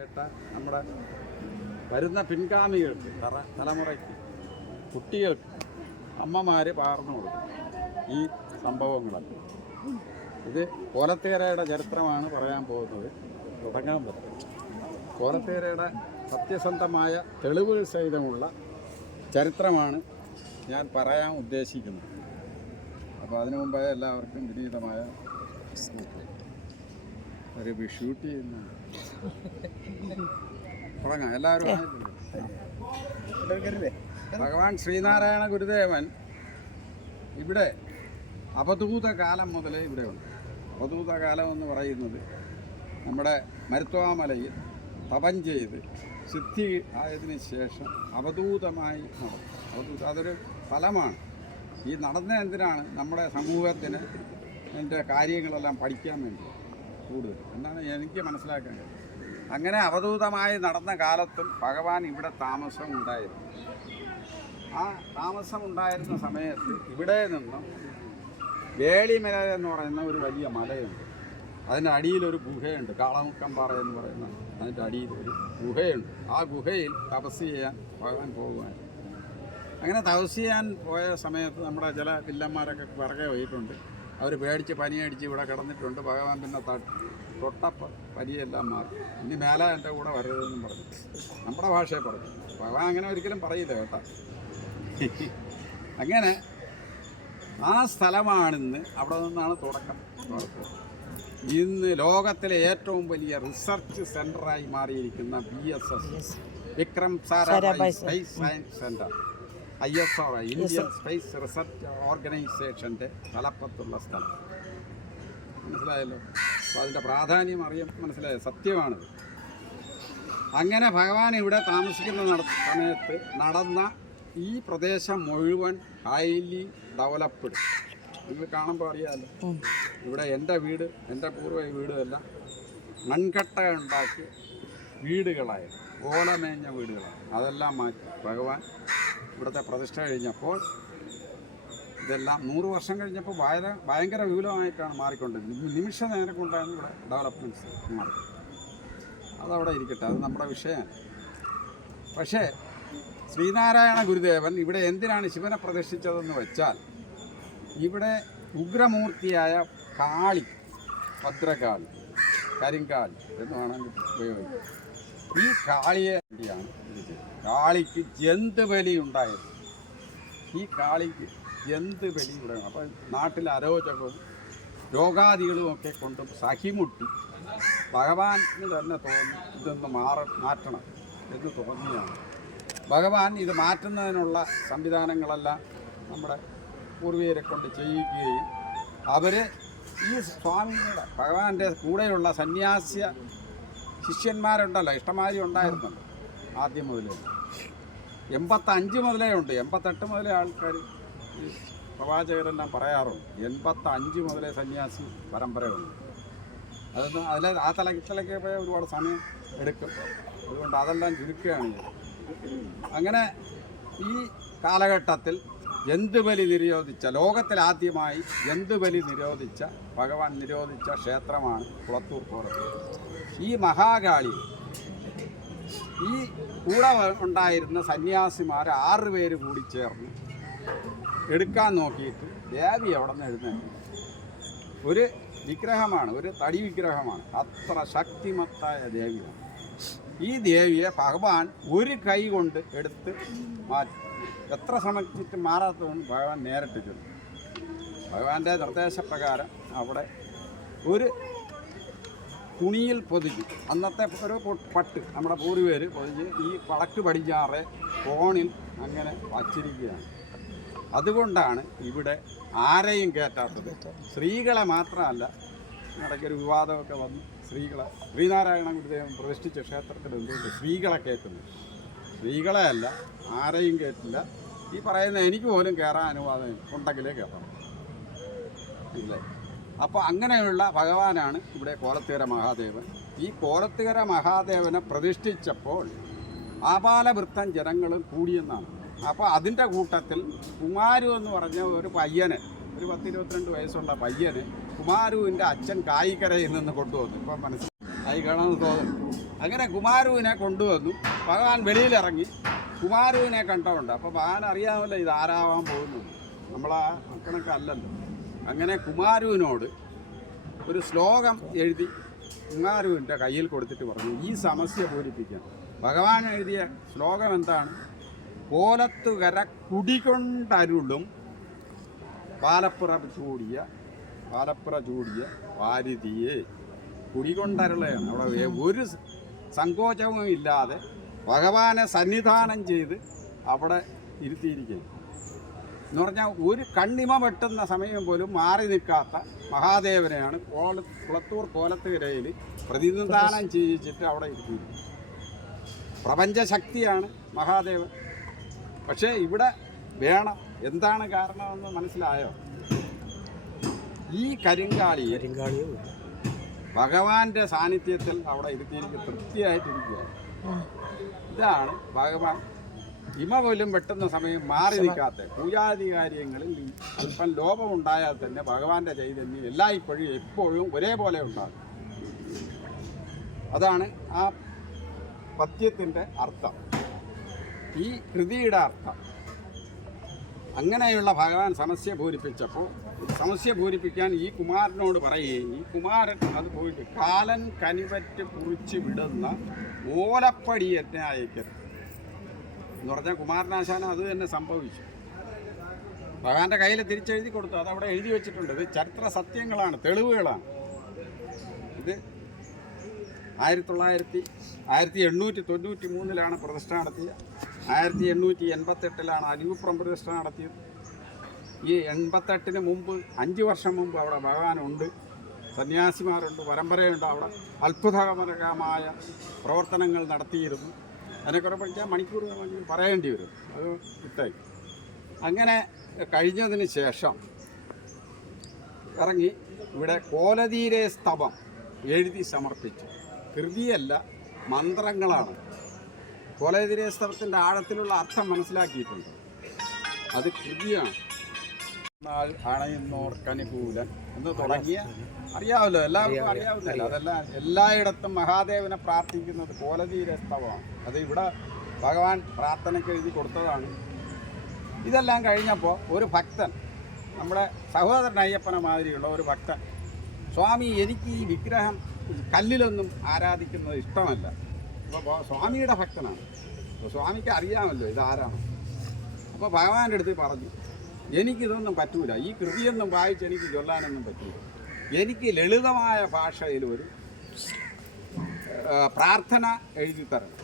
നമ്മുടെ വരുന്ന പിൻഗാമികൾക്ക് തലമുറയ്ക്ക് കുട്ടികൾക്ക് അമ്മമാർ പകർന്നു കൊടുക്കും ഈ സംഭവങ്ങളൊക്കെ. ഇത് കോലത്തേരയുടെ ചരിത്രമാണ് പറയാൻ പോകുന്നത്. തുടങ്ങാൻ പറ്റും. കോലത്തേരയുടെ സത്യസന്ധമായ തെളിവുകൾ സഹിതമുള്ള ചരിത്രമാണ് ഞാൻ പറയാൻ ഉദ്ദേശിക്കുന്നത്. അപ്പോൾ അതിനു മുമ്പേ എല്ലാവർക്കും വിനീതമായ ഒരു ഷൂട്ട് ചെയ്യുന്ന തുടങ്ങാം. എല്ലാവരും ഭഗവാൻ ശ്രീനാരായണ ഗുരുദേവൻ ഇവിടെ അവധൂത കാലം മുതലേ ഇവിടെയുണ്ട്. അവധൂത കാലം എന്ന് പറയുന്നത് നമ്മുടെ മരുത്വാമലയിൽ തപം ചെയ്ത് സിദ്ധി ആയതിനു ശേഷം അവധൂതമായി നടന്നു. അതൊരു ഫലമാണ്. ഈ നടന്ന എന്തിനാണ്? നമ്മുടെ സമൂഹത്തിന് എൻ്റെ കാര്യങ്ങളെല്ലാം പഠിക്കാൻ വേണ്ടി കൂടുതൽ എന്നാണ് എനിക്ക് മനസ്സിലാക്കാൻ കഴിയും. അങ്ങനെ അവധൂതമായി നടന്ന കാലത്തും ഭഗവാൻ ഇവിടെ താമസം ഉണ്ടായിരുന്നു. ആ താമസം ഉണ്ടായിരുന്ന സമയത്ത് ഇവിടെ നിന്നും വേളിമല എന്ന് പറയുന്ന ഒരു വലിയ മലയുണ്ട്. അതിൻ്റെ അടിയിലൊരു ഗുഹയുണ്ട്. കാളമുക്കമ്പാറ എന്ന് പറയുന്ന അതിൻ്റെ അടിയിൽ ഒരു ഗുഹയുണ്ട്. ആ ഗുഹയിൽ തപസ് ചെയ്യാൻ ഭഗവാൻ പോകുവാൻ. അങ്ങനെ തപസ് ചെയ്യാൻ പോയ സമയത്ത് നമ്മുടെ ചില വില്ലന്മാരൊക്കെ പിറകെ പോയിട്ടുണ്ട്. അവർ പേടിച്ച് പനിയടിച്ച് ഇവിടെ കിടന്നിട്ടുണ്ട്. ഭഗവാൻ പിന്നെ തൊട്ട പനിയെല്ലാം മാറി. ഇനി മേല എൻ്റെ കൂടെ വരരുതെന്നും പറഞ്ഞു. നമ്മുടെ ഭാഷയെ പറഞ്ഞു. ഭഗവാൻ അങ്ങനെ ഒരിക്കലും പറയില്ല കേട്ടോ. അങ്ങനെ ആ സ്ഥലമാണിന്ന്. അവിടെ നിന്നാണ് തുടക്കം. ഇന്ന് ലോകത്തിലെ ഏറ്റവും വലിയ റിസർച്ച് സെൻ്ററായി മാറിയിരിക്കുന്ന VSS Vikram Sarabhai space science centre, ISRO Indian space research ഓർഗനൈസേഷൻ്റെ തലപ്പത്തുള്ള സ്ഥലം. മനസ്സിലായല്ലോ? അപ്പോൾ അതിൻ്റെ പ്രാധാന്യം മനസ്സിലായോ? സത്യമാണിത്. അങ്ങനെ ഭഗവാൻ ഇവിടെ താമസിക്കുന്ന സമയത്ത് നടന്ന ഈ പ്രദേശം മുഴുവൻ ഹൈലി ഡെവലപ്ഡ്. നിങ്ങൾ കാണുമ്പോൾ അറിയാമല്ലോ. ഇവിടെ എൻ്റെ വീട്, എൻ്റെ പൂർവ്വ വീടുമെല്ലാം മൺകട്ട ഉണ്ടാക്കി വീടുകളായിരുന്നു. ഓലമേഞ്ഞ വീടുകളാണ്. അതെല്ലാം മാറ്റി ഭഗവാൻ ഇവിടുത്തെ പ്രതിഷ്ഠ കഴിഞ്ഞപ്പോൾ ഇതെല്ലാം 100 വർഷം കഴിഞ്ഞപ്പോൾ ഭയങ്കര വിപുലമായിട്ടാണ് മാറിക്കൊണ്ടിരുന്നത്. നിമിഷ നേരം കൊണ്ടാണ് ഇവിടെ ഡെവലപ്മെൻറ്റ്സ് മാറി. അതവിടെ ഇരിക്കട്ടെ, അത് നമ്മുടെ വിഷയമാണ്. പക്ഷേ ശ്രീനാരായണ ഗുരുദേവൻ ഇവിടെ എന്തിനാണ് ശിവനെ പ്രതിഷ്ഠിച്ചതെന്ന് വെച്ചാൽ, ഇവിടെ ഉഗ്രമൂർത്തിയായ കാളി, ഭദ്രകാളി, കരിങ്കാളി എന്ന് വേണമെങ്കിൽ ഉപയോഗിക്കും. ഈ കാളിയെ വേണ്ടിയാണ് ഇത് ചെയ്തത്. കാളിക്ക് ജന്തുബലി ഉണ്ടായിരുന്നു. ഈ കാളിക്ക് ജന്തുബലി ഇവിടെ. അപ്പോൾ നാട്ടിൽ അരോചകവും രോഗാദികളും ഒക്കെ കൊണ്ട് സഹിമുട്ടി ഭഗവാന് തന്നെ തോന്നി ഇതൊന്ന് മാറ്റണം എന്ന് തോന്നിയാണ്. ഭഗവാൻ ഇത് മാറ്റുന്നതിനുള്ള സംവിധാനങ്ങളെല്ലാം നമ്മുടെ പൂർവികരെ കൊണ്ട് ചെയ്യിക്കുകയും അവർ ഈ സ്വാമിയുടെ ഭഗവാന്റെ കൂടെയുള്ള സന്യാസ്യ ശിഷ്യന്മാരുണ്ടല്ലോ, ഇഷ്ടമാതിരി ഉണ്ടായിരുന്നല്ലോ. ആദ്യം മുതലേ 85 മുതലേ ഉണ്ട്. 88 മുതലേ ആൾക്കാർ ഈ പ്രവാചകരെല്ലാം പറയാറുണ്ട്. 85 മുതലേ സന്യാസി പരമ്പരയുണ്ട്. അതൊന്നും ആ തലയ്ക്ക് പോയ ഒരുപാട് സമയം എടുക്കും. അതുകൊണ്ട് അതെല്ലാം ചുരുക്കുകയാണ്. അങ്ങനെ ഈ കാലഘട്ടത്തിൽ ജന്തുബലി നിരോധിച്ച, ലോകത്തിലാദ്യമായി ജന്തുബലി നിരോധിച്ച, ഭഗവാൻ നിരോധിച്ച ക്ഷേത്രമാണ് കുളത്തൂർ കോറത്ത്. ഈ മഹാകാളി ഈ കൂടെ ഉണ്ടായിരുന്ന സന്യാസിമാർ 6 പേര് കൂടി ചേർന്ന് എടുക്കാൻ നോക്കിയിട്ട് ദേവി അവിടെ നിന്ന് എഴുന്നേറ്റ്. ഒരു വിഗ്രഹമാണ്, ഒരു തടി വിഗ്രഹമാണ്. അത്ര ശക്തിമത്തായ ദേവിയാണ്. ഈ ദേവിയെ ഭഗവാൻ ഒരു കൈ കൊണ്ട് എടുത്ത് മാറ്റി. എത്ര ശ്രമിച്ചിട്ട് മാറാത്തതുകൊണ്ട് ഭഗവാൻ നേരിട്ട് ചെന്നു. ഭഗവാന്റെ നിർദ്ദേശപ്രകാരം അവിടെ ഒരു തുണിയിൽ പൊതിഞ്ഞ്, അന്നത്തെ ഒരു പട്ട് നമ്മുടെ പൂർവ്വര് പൊതിഞ്ഞ് ഈ വടക്ക് പടിഞ്ഞാറ് കോണിൽ അങ്ങനെ വച്ചിരിക്കുകയാണ്. അതുകൊണ്ടാണ് ഇവിടെ ആരെയും കയറ്റാത്തത്. സ്ത്രീകളെ മാത്രമല്ല. ഇടയ്ക്കൊരു വിവാദമൊക്കെ വന്നു. ശ്രീനാരായണ ഗുരുദേവൻ പ്രതിഷ്ഠിച്ച ക്ഷേത്രത്തിൽ എന്തുകൊണ്ട് സ്ത്രീകളെ കയറ്റുന്നു? സ്ത്രീകളെ അല്ല, ആരെയും കയറ്റില്ല. ഈ പറയുന്ന എനിക്ക് പോലും കയറാൻ അനുവാദം ഉണ്ടെങ്കിലേ കയറണം, ഇല്ലേ? അപ്പോൾ അങ്ങനെയുള്ള ഭഗവാനാണ് ഇവിടെ കോലത്തേര മഹാദേവൻ. ഈ കോലത്തേര മഹാദേവനെ പ്രതിഷ്ഠിച്ചപ്പോൾ ആപാലവൃത്തം ജനങ്ങളും കൂടിയെന്നാണ്. അപ്പോൾ അതിൻ്റെ കൂട്ടത്തിൽ കുമാരു എന്ന് പറഞ്ഞ ഒരു പയ്യന്, ഒരു 10-22 വയസ്സുള്ള പയ്യന് കുമാരുവിൻ്റെ അച്ഛൻ കായിക്കരയിൽ നിന്ന് കൊണ്ടുവന്നു. ഇപ്പം മനസ്സിലായി കാണാമെന്ന് തോന്നുന്നു. അങ്ങനെ കുമാരുവിനെ കൊണ്ടുവന്നു. ഭഗവാൻ വെളിയിലിറങ്ങി കുമാരുവിനെ കണ്ടതുണ്ട്. അപ്പോൾ ഭഗവാൻ അറിയാമല്ലോ ഇത് ആരാവാൻ പോകുന്നു, നമ്മളാ കണക്ക് അല്ലല്ലോ. അങ്ങനെ കുമാരുവിനോട് ഒരു ശ്ലോകം എഴുതി കുമാരുവിൻ്റെ കയ്യിൽ കൊടുത്തിട്ട് പറഞ്ഞു ഈ സമസ്യ പൂരിപ്പിക്കാൻ. ഭഗവാൻ എഴുതിയ ശ്ലോകം എന്താണ്? കോലത്തുകര കുടികൊണ്ടരുളും പാലപ്പുറ ചൂടിയ വാരിതിയെ. കുടികൊണ്ടരുളയാണ്. അവിടെ ഒരു സങ്കോചവും ഇല്ലാതെ ഭഗവാനെ സന്നിധാനം ചെയ്ത് അവിടെ ഇരുത്തിയിരിക്കുകയാണ്. എന്ന് പറഞ്ഞാൽ ഒരു കണ്ണിമ വെട്ടുന്ന സമയം പോലും മാറി നിൽക്കാത്ത മഹാദേവനെയാണ് കുളത്തൂർ കോലത്തുകരയിൽ പ്രതിനിധാനം ചെയ്യിച്ചിട്ട് അവിടെ ഇരുത്തിയിരിക്കുന്നത്. പ്രപഞ്ചശക്തിയാണ് മഹാദേവൻ. പക്ഷേ ഇവിടെ വേണം. എന്താണ് കാരണമെന്ന് മനസ്സിലായോ? ഈ കരിങ്കാളിയെ ഭഗവാന്റെ സാന്നിധ്യത്തിൽ അവിടെ ഇരുത്തിയിരിക്കുക, തൃപ്തിയായിട്ടിരിക്കുക. ഇതാണ് ഭഗവാൻ ഇമ പോലും വെട്ടുന്ന സമയം മാറി നിൽക്കാത്ത പൂജാതി കാര്യങ്ങളിൽ അല്പം ലോപമുണ്ടായാൽ തന്നെ ഭഗവാന്റെ ചൈതന്യം എല്ലായ്പ്പോഴും എപ്പോഴും ഒരേപോലെ ഉണ്ടാകും. അതാണ് ആ പദ്യത്തിൻ്റെ അർത്ഥം, ഈ കൃതിയുടെ അർത്ഥം. അങ്ങനെയുള്ള ഭഗവാൻ സമസ്യ പൂരിപ്പിച്ചപ്പോൾ സമസ്യ പൂരിപ്പിക്കാൻ ഈ കുമാരനോട് പറയുകയും ഈ കുമാരൻ അത് പോയിട്ട് കാലൻ കനിവറ്റ് കുറിച്ച് വിടുന്ന ഓലപ്പടി എന്നെ അയക്കരുത് എന്ന് പറഞ്ഞാൽ കുമാരനാശാനം അത് തന്നെ സംഭവിച്ചു. ഭഗവാന്റെ കയ്യിൽ തിരിച്ചെഴുതി കൊടുത്തു. അതവിടെ എഴുതി വെച്ചിട്ടുണ്ട്. ഇത് ചരിത്ര സത്യങ്ങളാണ്, തെളിവുകളാണ്. ഇത് 1893 പ്രതിഷ്ഠ നടത്തിയത്. 1888 അലിവുപ്പുറം പ്രതിഷ്ഠ നടത്തിയത്. ഈ 88 മുമ്പ് 5 വർഷം മുമ്പ് അവിടെ ഭഗവാനുണ്ട്, സന്യാസിമാരുണ്ട്, പരമ്പരയുണ്ട്. അവിടെ അത്ഭുതകരമായ പ്രവർത്തനങ്ങൾ നടത്തിയിരുന്നു. അതിനെക്കുറിച്ച് പഠിച്ചാൽ മണിക്കൂർ പറയേണ്ടി വരും, അത് കിട്ടായി. അങ്ങനെ കഴിഞ്ഞതിന് ശേഷം ഇറങ്ങി ഇവിടെ കോലതീരെ സ്തവം എഴുതി സമർപ്പിച്ചു. കൃതിയല്ല, മന്ത്രങ്ങളാണ്. കോലതീരെ സ്തവത്തിൻ്റെ ആഴത്തിലുള്ള അർത്ഥം മനസ്സിലാക്കിയിട്ടുണ്ട്. അത് കൃതിയാണ്. അണയുന്നോർക്കനുകൂലൻ എന്ന് തുടങ്ങിയ അറിയാമല്ലോ, എല്ലാവർക്കും അറിയാവുന്നില്ല. അതെല്ലാം എല്ലായിടത്തും മഹാദേവനെ പ്രാർത്ഥിക്കുന്നത് കോലതീരെ സ്തവമാണ്. അത് ഇവിടെ ഭഗവാൻ പ്രാർത്ഥനയ്ക്ക് എഴുതി കൊടുത്തതാണ്. ഇതെല്ലാം കഴിഞ്ഞപ്പോൾ ഒരു ഭക്തൻ, നമ്മുടെ സഹോദരൻ അയ്യപ്പനെ മാതിരിയുള്ള ഒരു ഭക്തൻ, സ്വാമി എനിക്ക് ഈ വിഗ്രഹം കല്ലിലൊന്നും ആരാധിക്കുന്നത് ഇഷ്ടമല്ല. അപ്പോൾ സ്വാമിയുടെ ഭക്തനാണ്. അപ്പോൾ സ്വാമിക്ക് അറിയാമല്ലോ ഇതാരാണ്. അപ്പോൾ ഭഗവാന്റെ അടുത്ത് പറഞ്ഞു എനിക്കിതൊന്നും പറ്റൂല, ഈ കൃതിയൊന്നും വായിച്ച് എനിക്ക് ചൊല്ലാനൊന്നും പറ്റൂല. എനിക്ക് ലളിതമായ ഭാഷയിൽ ഒരു പ്രാർത്ഥന എഴുതി തരണം,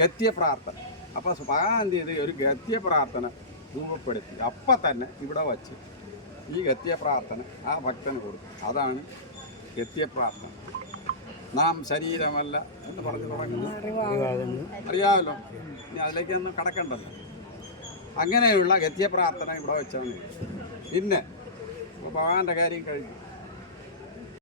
ഗദ്യപ്രാർത്ഥന. അപ്പോൾ ഭഗവാൻ എന്ത് ചെയ്ത് ഒരു ഗദ്യപ്രാർത്ഥന രൂപപ്പെടുത്തി. അപ്പം തന്നെ ഇവിടെ വച്ച് ഈ ഗദ്യപ്രാർത്ഥന ആ ഭക്തന് കൊടുത്തു. അതാണ് ഗദ്യപ്രാർത്ഥന. നാം ശരീരമല്ല എന്ന് പറഞ്ഞു തുടങ്ങുന്നു, അറിയാമല്ലോ. ഇനി അതിലേക്കൊന്നും കടക്കണ്ടല്ലോ. അങ്ങനെയുള്ള ഗദ്യപ്രാർത്ഥന ഇവിടെ വെച്ചാണ്. പിന്നെ ഭഗവാന്റെ കാര്യം കഴിഞ്ഞു.